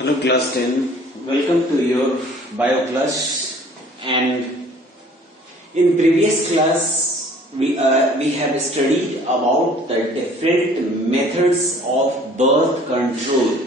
Hello class 10, welcome to your bio class. And in previous class we have studied about the different methods of birth control.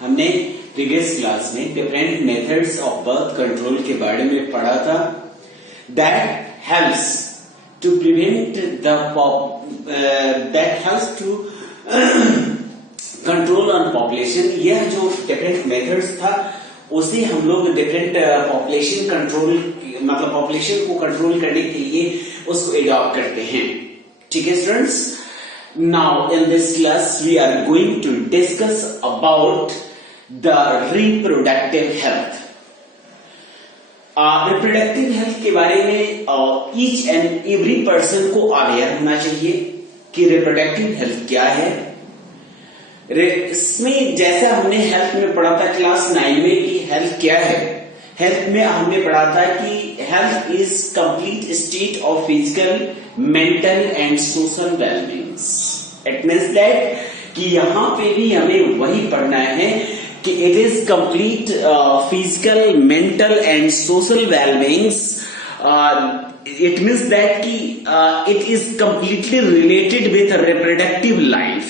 हमने previous class में different methods of birth control के बारे में पढ़ा था that helps to prevent the that helps to control on population. यह जो different methods था उसे हम लोग डिफरेंट पॉपुलेशन कंट्रोल मतलब पॉपुलेशन को कंट्रोल करने के लिए उसको एडॉप्ट करते हैं. ठीक है students, now in this class we are going to discuss about the reproductive health. Reproductive health के बारे में ईच एंड एवरी पर्सन को अवेयर होना चाहिए कि रिप्रोडक्टिव हेल्थ क्या है. इसमें जैसा हमने हेल्थ में पढ़ा था क्लास 9 में कि हेल्थ क्या है. हेल्थ में हमने पढ़ा था कि health is complete state of physical, mental and social wellbeing. It means that कि यहां पे भी हमें वही पढ़ना है कि it is complete physical, mental and social wellbeings. It means that कि it is completely related with reproductive life.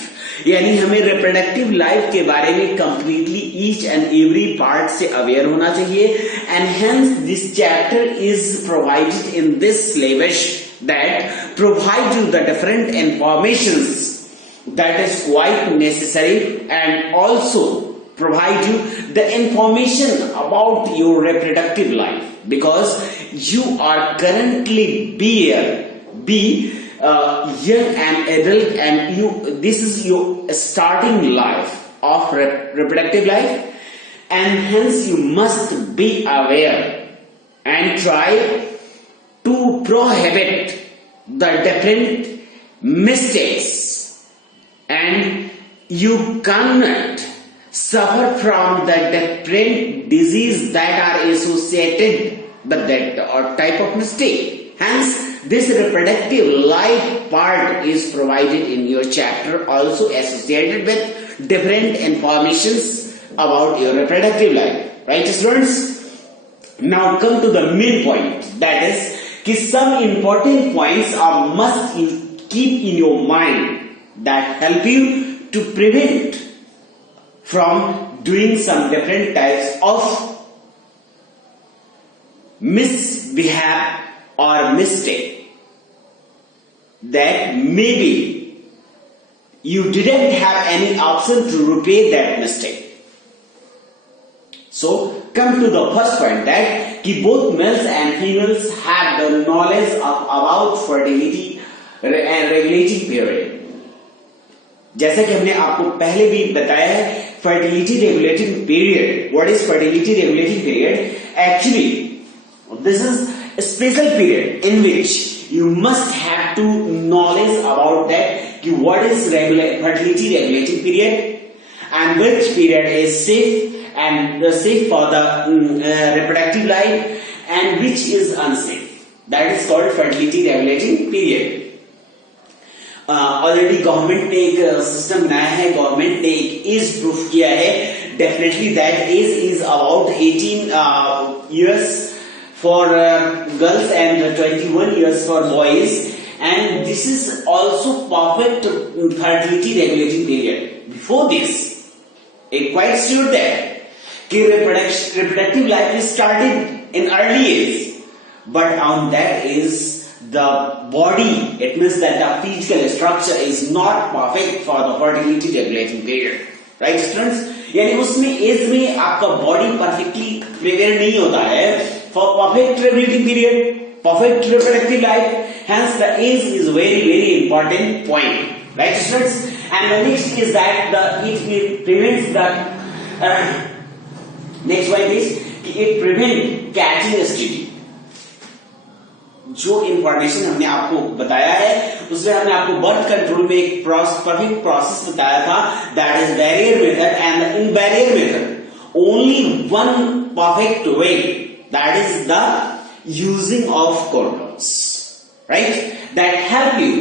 यानी हमें रिप्रोडक्टिव लाइफ के बारे में completely each and every part से अवेयर होना चाहिए. And hence this chapter is provided in this syllabus that provide you the different informations that is quite necessary and also provide you the information about your reproductive life because you are currently young and adult and this is your starting life of reproductive life and hence you must be aware and try to prohibit the different mistakes and you cannot suffer from the different disease that are associated with that or type of mistake. Hence this reproductive life part is provided in your chapter, also associated with different informations about your reproductive life. Right students? Now come to the main point, that is कि some important points are must keep in your mind that help you to prevent from doing some different types of misbehave or mistake that maybe you didn't have any option to repair that mistake. So come to the first point that कि both males and females have the knowledge about fertility and regulating period. जैसा कि हमने आपको पहले भी बताया है fertility regulating period. What is fertility regulating period? Actually this is special period in which you must have to knowledge about that कि what is fertility regulating period and which period is safe and safe for the reproductive life and which is unsafe. That is called fertility regulating period. Already government ने एक सिस्टम बनाया है. गवर्नमेंट ने एक as proof किया है. Definitely that age is about 18 years for girls and 21 years for boys, and this is also perfect fertility regulating period. Before this, it quite sure that कि reproductive life is started in early age, but on that is the body, it means that the physical structure is not perfect for the fertility regulating period. Right students? यानी उसमें एज में आपका body perfectly prepare नहीं होता है for perfect regulating period, perfect reproductive life. Hence the age is very important point. Right students? And the next is that it prevents the next point is it prevent catching STD. जो इंफॉर्मेशन हमने आपको बताया है उसमें हमने आपको birth control में एक परफेक्ट प्रोसेस बताया था, that is barrier method. And in barrier method only one perfect way, that is the using of condoms, right? That help you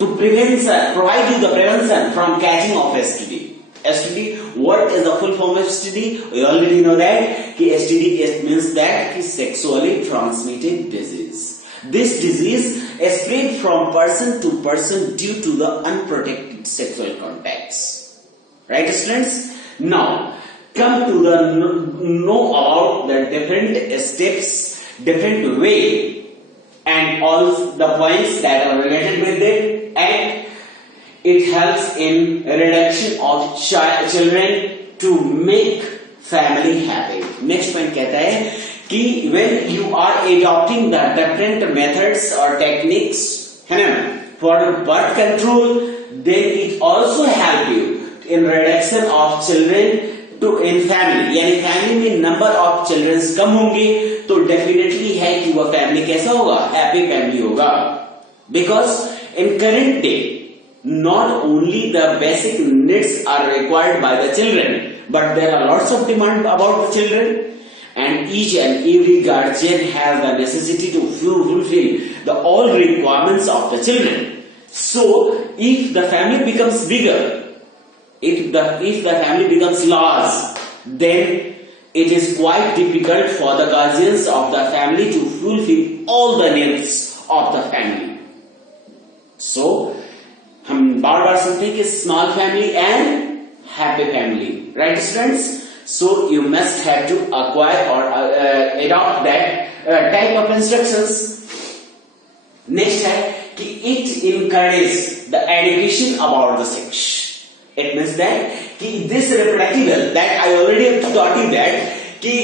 to provide you the prevention from catching of STD. STD What is the full form of STD? We already know that कि STD it means that कि sexually transmitted disease. This disease is spread from person to person due to the unprotected sexual contacts. Right, students? Now come to the know about the different steps, different way, and all the points that are related with it, and it helps in reduction of children to make family happy. Next point कहता है कि when you are adopting the different methods or techniques, है ना, for birth control, then it also help you in reduction of children to in family. यानी फैमिली में number of children's कम होंगे तो डेफिनेटली है कि वह फैमिली कैसा होगा, हैप्पी फैमिली होगा. Because in current day not only the basic needs are required by the children, but there are lots of demand about the children, and each and every guardian has the necessity to fulfill the all requirements of the children. So if the family becomes bigger, if the family becomes large, then it is quite difficult for the guardians of the family to fulfill all the needs of the family. So हम बार बार सुनते हैं कि small family and happy family, right students? So you must have to acquire और adopt that type of instructions. Next है कि it encourage the education about the sex. It means that कि this reproductive health that I already taught you that कि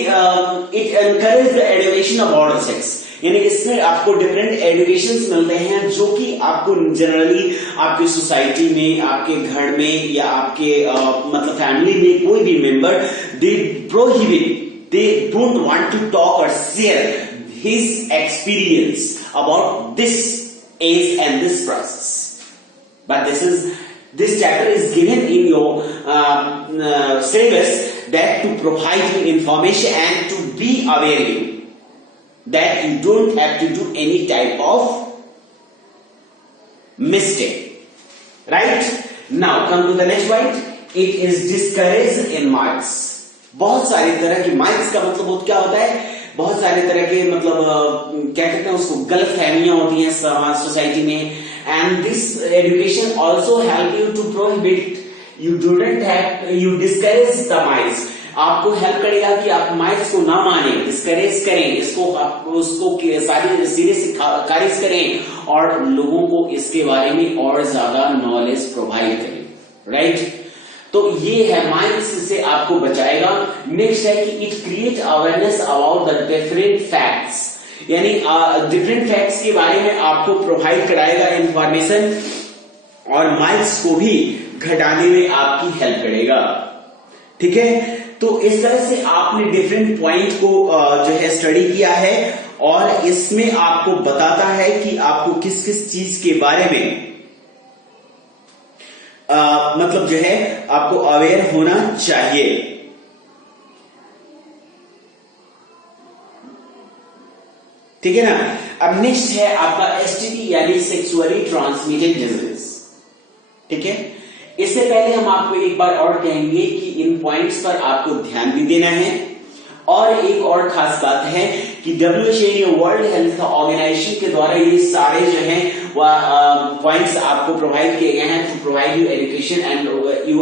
it encourage the education about the sex. यानी इसमें आपको different educations मिलते हैं जो कि आपको जनरली आपकी सोसाइटी में, आपके घर में या आपके मतलब फैमिली में कोई भी member they prohibit, they don't want to talk और share his experience about this age and this process. But this chapter is given in your syllabus that to provide you information and to be aware you that you don't have to do any type of mistake. Right? Now come to the next point. It is discouraged in mites. बहुत सारी तरह की mites का मतलब क्या होता है? बहुत सारे तरह के मतलब क्या कहते हैं उसको, गलत फहमियां होती हैं समाज सोसाइटी में. And this education also help you to prohibit. You don't have, you discourage the mites. आपको हेल्प करेगा कि आप माइट्स को ना माने, डिस्करेज करें इसको, उसको सारी सिरे से खारिज करें और लोगों को इसके बारे में और ज्यादा नॉलेज प्रोवाइड करें. राइट? तो ये है माइट्स से आपको बचाएगा. नेक्स्ट है कि it create awareness about the different facts. यानी डिफरेंट फैक्ट्स के बारे में आपको प्रोवाइड कराएगा इंफॉर्मेशन और माइट्स को भी घटाने में आपकी हेल्प करेगा. ठीक है? तो इस तरह से आपने डिफरेंट पॉइंट को जो है स्टडी किया है और इसमें आपको बताता है कि आपको किस किस चीज के बारे में मतलब जो है आपको अवेयर होना चाहिए. ठीक है ना? अब नेक्स्ट है आपका एसटीडी यानी सेक्सुअली ट्रांसमिटेड डिजीज. ठीक है? इससे पहले हम आपको एक बार और कहेंगे कि इन पॉइंट्स पर आपको ध्यान भी देना है. और एक और खास बात है कि WHO वर्ल्ड हेल्थ ऑर्गेनाइजेशन के द्वारा ये सारे जो हैं पॉइंट्स आपको प्रोवाइड किए गए हैं to provide you education and you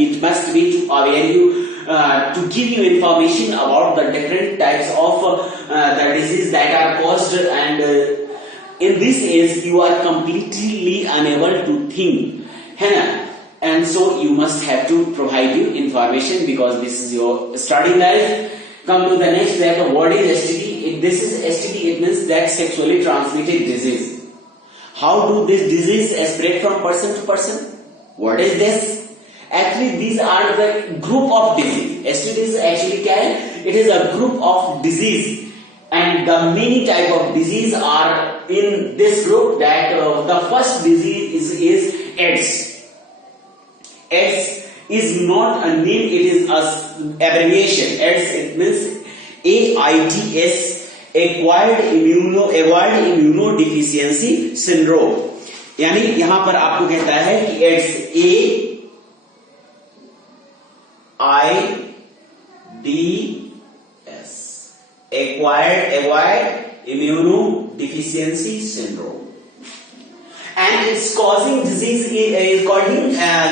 it must be to aware you to give you information about the different types of the disease that are caused, and in this age you are completely unable to think, है ना? And so you must have to provide you information because this is your starting life. Come to the next, that what is STD? This is STD. It means that sexually transmitted disease. How do this disease spread from person to person? What is this? Actually, these are the group of disease. STDs actually क्या है? It is a group of disease, and the many type of disease are in this group. That the first disease is AIDS. AIDS is not a name; it is a abbreviation. AIDS it means AIDS, acquired immunodeficiency syndrome. यानी यहां पर आपको कहता है कि AIDS AIDS, acquired immunodeficiency syndrome. And it's causing disease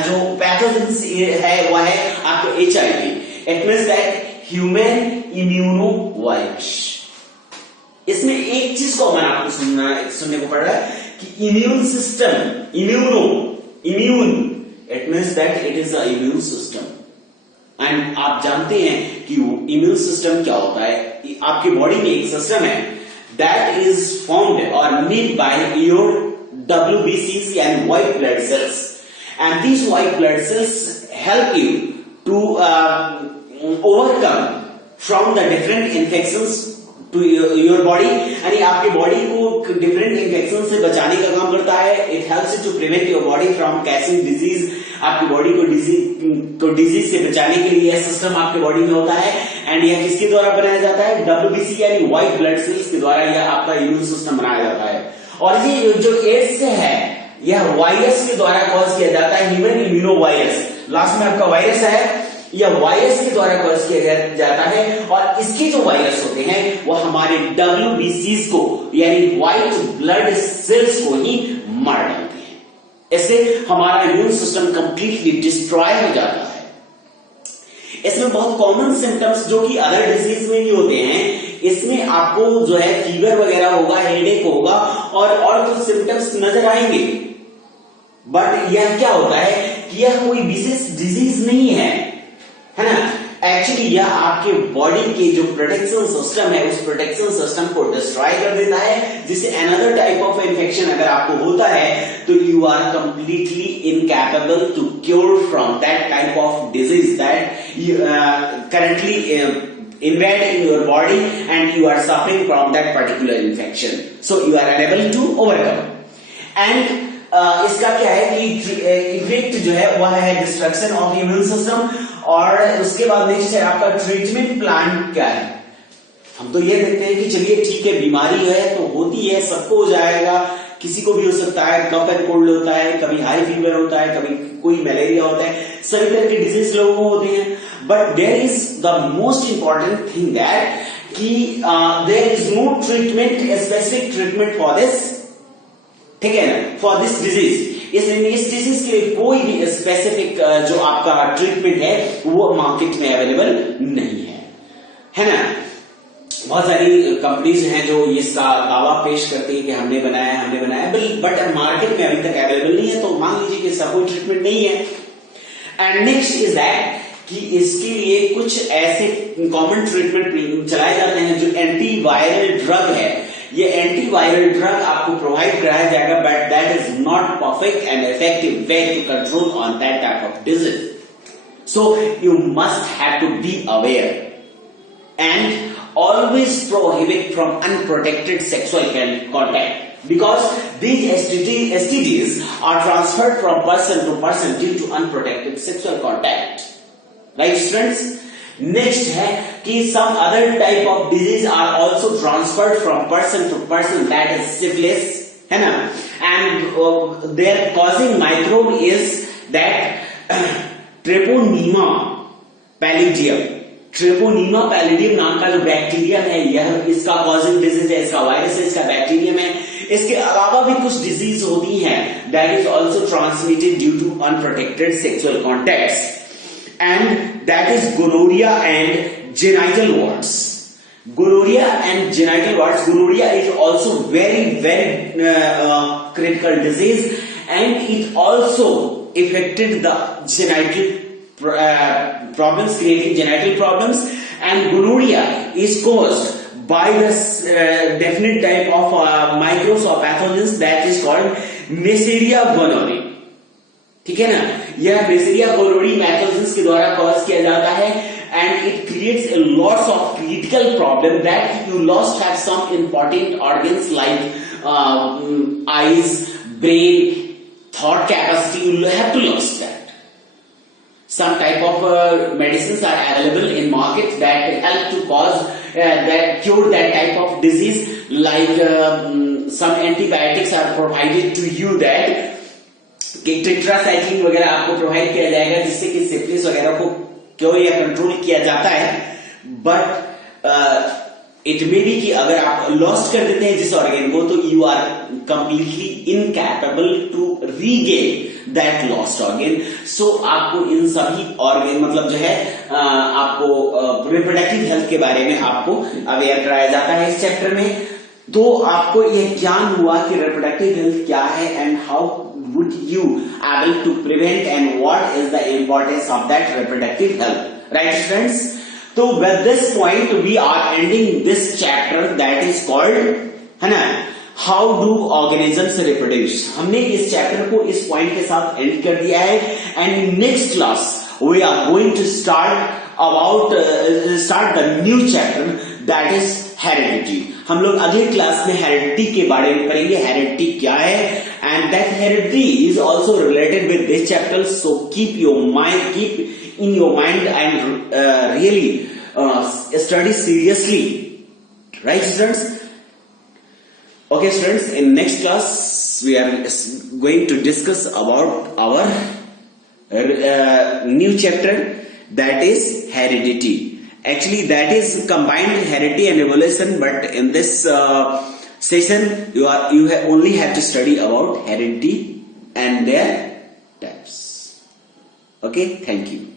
जो pathogens है वो है आपको HIV. It means that human immunovirus. इसमें एक चीज कॉमन आपको सुनने को पड़ रहा है कि immune system, immune, it means that it is a immune system. And आप जानते हैं कि इम्यून सिस्टम क्या होता है. आपकी बॉडी में एक सिस्टम है दैट इज फॉर्म्ड और made by your WBCs and white blood cells, and these white blood cells help you to overcome from the different infections to your body. यानी आपके बॉडी को डिफरेंट इन्फेक्शन से बचाने का काम करता है. It helps to prevent your body from catching disease. आपकी बॉडी को डिजीज से बचाने के लिए यह सिस्टम आपके बॉडी में होता है. एंड यह किसके द्वारा बनाया जाता है? WBC यानी व्हाइट ब्लड सेल्स के द्वारा यह आपका इम्यून सिस्टम बनाया जाता है. और ये जो एड्स है यह वायरस के द्वारा कॉज किया जाता है. ह्यूमन इम्यूनो वायरस, लास्ट में आपका वायरस है, यह वायरस के द्वारा कॉज किया जाता है. और इसके जो वायरस होते हैं वो हमारे WBCs को यानी व्हाइट ब्लड सेल्स को ही मार डालते हैं. इससे हमारा इम्यून सिस्टम कंप्लीटली डिस्ट्रॉय हो जाता है. इसमें बहुत कॉमन सिम्टम्स जो कि अदर डिजीज में भी होते हैं, इसमें आपको जो है फीवर वगैरह होगा, हेडेक होगा और कुछ सिम्टम्स नजर आएंगे. बट यह क्या होता है कि यह कोई विशेष डिजीज नहीं है ना. एक्चुअली यह आपके बॉडी के जो प्रोटेक्शन सिस्टम है उस प्रोटेक्शन सिस्टम को डिस्ट्रॉय कर देता है, जिससे अनदर टाइप ऑफ इन्फेक्शन अगर आपको होता है तो you are completely incapable to cure from that type of disease that currently invade in your body and you are suffering from that particular infection, so you are unable to overcome. And इसका क्या है कि इफेक्ट जो है वह है destruction of immune system. और उसके बाद नेक्स्ट है आपका ट्रीटमेंट प्लान क्या है. हम तो ये देखते हैं कि चलिए ठीक है, बीमारी है तो होती है, सबको हो जाएगा, किसी को भी हो सकता है. कफ एंड कोल्ड होता है, कभी हाई फीवर होता है, कभी कोई मलेरिया होता है, सभी तरह के डिजीज लोगों को होते हैं. But there is the most important thing that कि there is no treatment, specific treatment for this. ठीक है ना, फॉर दिस डिजीज. इस डिजीज के लिए कोई भी स्पेसिफिक जो आपका ट्रीटमेंट है वो मार्केट में अवेलेबल नहीं है ना. बहुत सारी कंपनीज हैं जो इसका दावा पेश करती है कि हमने बनाया, बट मार्केट में अभी तक अवेलेबल नहीं है. तो मान लीजिए कि इसका कोई ट्रीटमेंट नहीं है. एंड नेक्स्ट इज दैट कि इसके लिए कुछ ऐसे कॉमन ट्रीटमेंट चलाए जाते हैं जो एंटीवायरल ड्रग है. ये एंटीवायरल ड्रग आपको प्रोवाइड कराया जाएगा, but that is not perfect and effective way to control on that type of disease. So you must have to be aware and always prohibit from unprotected sexual contact, because these STDs are transferred from person to person due to unprotected sexual contact. Right, students? Next है कि some other type of disease are also transferred from person to person, that is syphilis, है ना. And their causing microbe is that Treponema pallidum. Treponema pallidum नाम का जो बैक्टीरिया है यह इसका कॉजिंग डिजीज है, इसका वायरस है, इसका बैक्टीरियम है. इसके अलावा भी कुछ डिजीज होती हैं that is also transmitted due to unprotected sexual contacts, and that is gonorrhoea and genital warts. Gonorrhoea and genital warts. Gonorrhoea is also very critical disease, and it also affected the genital problems, creating genital problems. And gonorrhea is caused by this definite type of microbes or pathogens that is called Neisseria gonorrhoeae. ठीक है ना, यह Neisseria gonorrhoeae pathogens के द्वारा कॉज किया जाता है, and it creates a lots of critical problem that you lost have some important organs like eyes, brain, thought capacity. You have to lose that. Some type of medicines are available in market that help to cause that cure that type of disease, like some antibiotics are provided to you that tetracycline वगैरह आपको प्रोवाइड किया जाएगा जिससे कि सिफिलिस वगैरह को क्यों या कंट्रोल किया जाता है, बट इट मे बी कि अगर आप लॉस्ट कर देते हैं जिस ऑर्गेन को, तो you are completely incapable to regain that lost organ. So आपको इन सभी ऑर्गेन मतलब जो है आपको रिप्रोडक्टिव हेल्थ के बारे में आपको अवेयर कराया जाता है इस चैप्टर में. तो आपको यह ज्ञान हुआ कि रिप्रोडक्टिव हेल्थ क्या है and how would you able to prevent and what is the importance of that reproductive health, right friends? So with this point we are ending this chapter that is called है ना how do organisms reproduce. हमने इस चैप्टर को इस पॉइंट के साथ एंड कर दिया है and next class we are going to start the new chapter that is heredity. हम लोग अगली क्लास में हेरिडिटी के बारे में पढ़ेंगे. हेरिडिटी क्या है and that heredity is also related with this chapter. So keep in your mind and really study seriously, right students? Okay students, in next class we are going to discuss about our new chapter that is heredity. Actually that is combined heredity and evolution, but in this session you only have to study about heredity and their types. Okay, thank you.